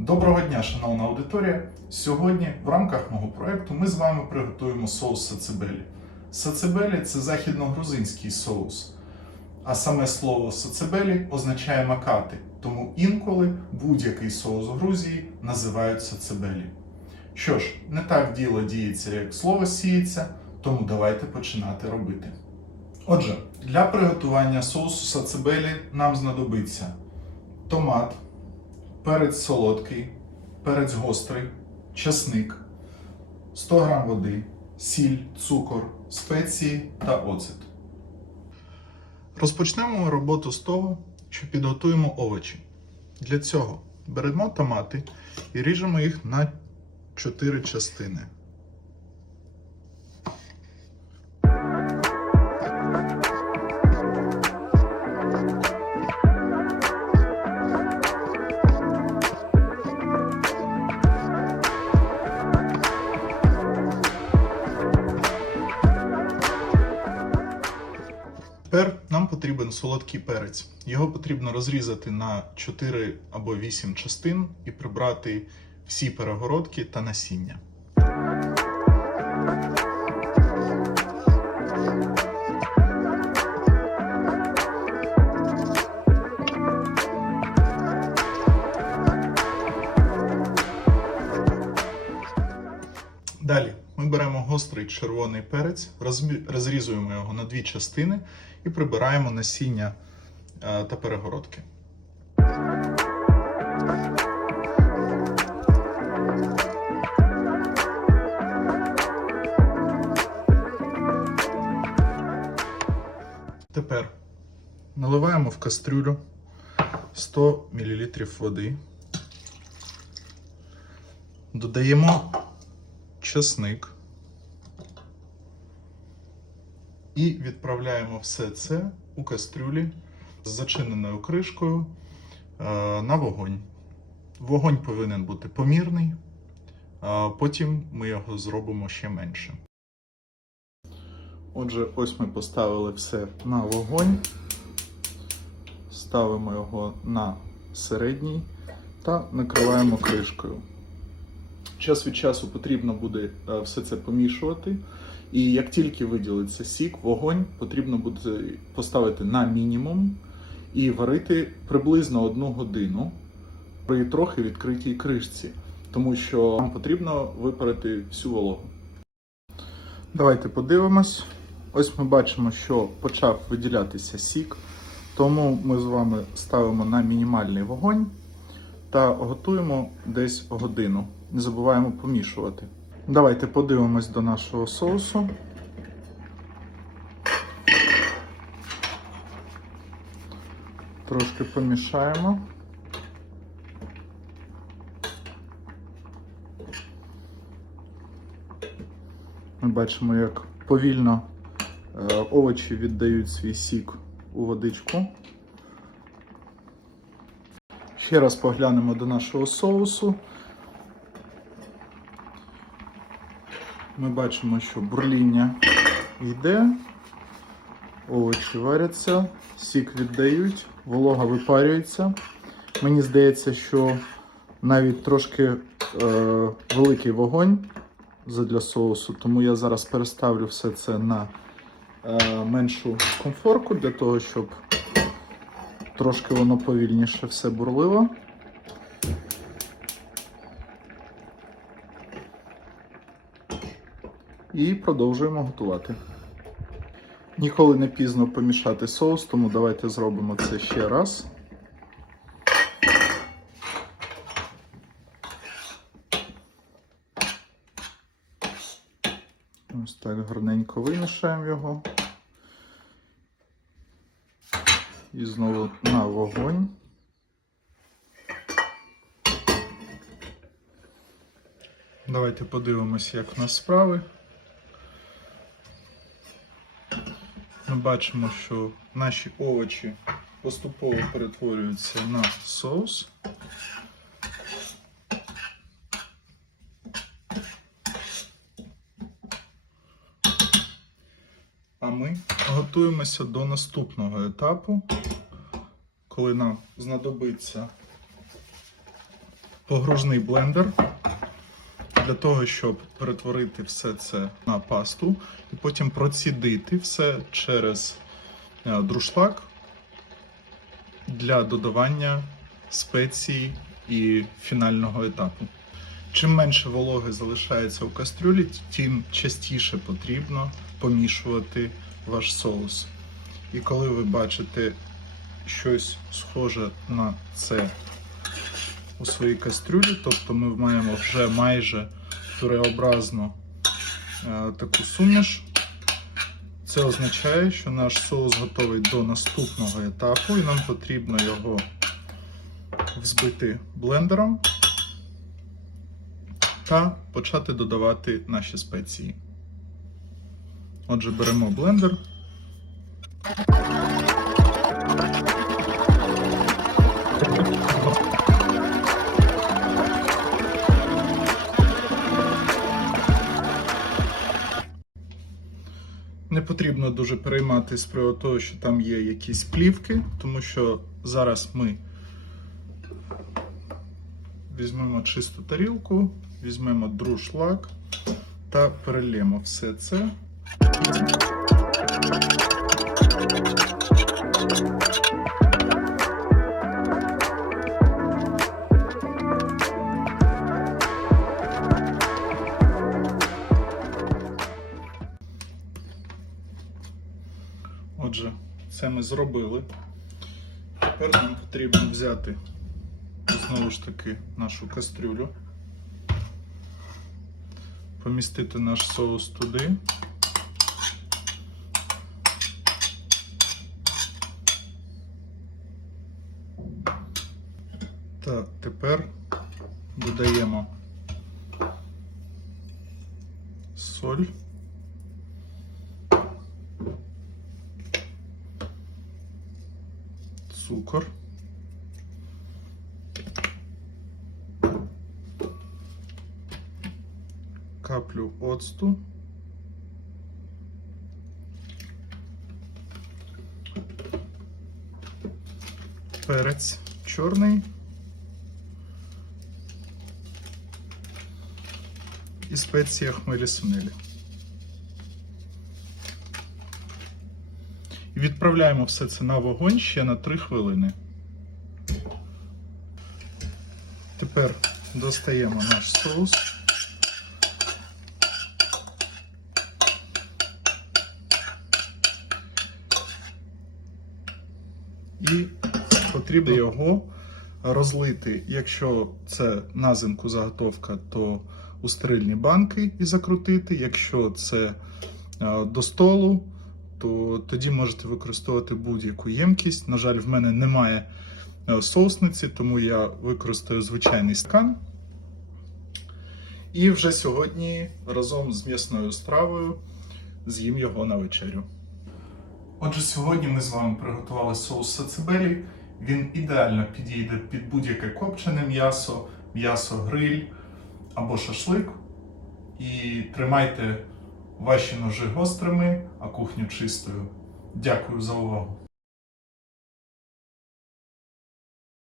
Доброго дня, шановна аудиторія! Сьогодні в рамках мого проекту ми з вами приготуємо соус сацебелі. Сацебелі це західногрузинський соус, а саме слово сацебелі означає макати, тому інколи будь-який соус Грузії називають сацебелі. Що ж, не так діло діється, як слово сіється, тому давайте починати робити. Отже, для приготування соусу сацебелі нам знадобиться томат, перець солодкий, перець гострий, часник, 100 г води, сіль, цукор, спеції та оцет. Розпочнемо роботу з того, що підготуємо овочі. Для цього беремо томати і ріжемо їх на 4 частини. Потрібен солодкий перець. Його потрібно розрізати на 4 або 8 частин і прибрати всі перегородки та насіння. Гострий червоний перець, розрізуємо його на дві частини і прибираємо насіння е, та перегородки. Тепер наливаємо в кастрюлю 100 мл води. Додаємо чесник. І відправляємо все це у кастрюлі з зачиненою кришкою е, на вогонь. Вогонь повинен бути помірний, потім ми його зробимо ще менше. Отже, ось ми поставили все на вогонь, ставимо його на середній та накриваємо кришкою. Час від часу потрібно буде е, все це помішувати. І як тільки виділиться сік, вогонь потрібно буде поставити на мінімум і варити приблизно одну годину при трохи відкритій кришці, тому що нам потрібно випарити всю вологу. Давайте подивимось. Ось ми бачимо, що почав виділятися сік, тому ми з вами ставимо на мінімальний вогонь та готуємо десь годину. Не забуваємо помішувати. Давайте подивимось до нашого соусу. Трошки помішаємо. Ми бачимо, як повільно е, овочі віддають свій сік у водичку. Ще раз поглянемо до нашого соусу. Ми бачимо, що бурління йде, овочі варяться, сік віддають, волога випарюється. Мені здається, що навіть трошки е, великий вогонь для соусу, тому я зараз переставлю все це на е, меншу конфорку для того, щоб трошки воно повільніше все бурлило. І продовжуємо готувати. Ніколи не пізно помішати соус, тому давайте зробимо це ще раз. Ось так гарненько вимішаємо його. І знову на вогонь. Давайте подивимось, як в нас справи. Ми бачимо, що наші овочі поступово перетворюються на соус. А ми готуємося до наступного етапу, коли нам знадобиться погружний блендер для того, щоб перетворити все це на пасту і потім процідити все через е, друшлак для додавання спецій і фінального етапу. Чим менше вологи залишається у кастрюлі, тим частіше потрібно помішувати ваш соус. І коли ви бачите щось схоже на це у своїй кастрюлі, тобто ми маємо вже майже пюреобразну е, таку суміш, це означає, що наш соус готовий до наступного етапу, і нам потрібно його взбити блендером та почати додавати наші спеції. Отже, беремо блендер. Потрібно дуже перейматися з приводу того, що там є якісь плівки, тому що зараз ми візьмемо чисту тарілку, візьмемо друшлак та перельємо все це. Це ми зробили. Тепер нам потрібно взяти знову ж таки нашу кастрюлю, помістити наш соус туди. Так, тепер додаємо соль. Цукор. Каплю оцту. Перець чорний. І спеція хмелі сунелі. Відправляємо все це на вогонь ще на 3 хвилини. Тепер достаємо наш соус. І потрібно його розлити. Якщо це на зимку заготовка, то у стерильні банки і закрутити. Якщо це е, до столу, то тоді можете використовувати будь-яку ємкість. На жаль, в мене немає е, соусниці, тому я використаю звичайний стакан. І вже сьогодні разом з м'ясною стравою з'їм його на вечерю. Отже, сьогодні ми з вами приготували соус сацебелі. Він ідеально підійде під будь-яке копчене м'ясо, м'ясо гриль або шашлик. І тримайте ваші ножи гострими, а кухню чистою. Дякую за увагу!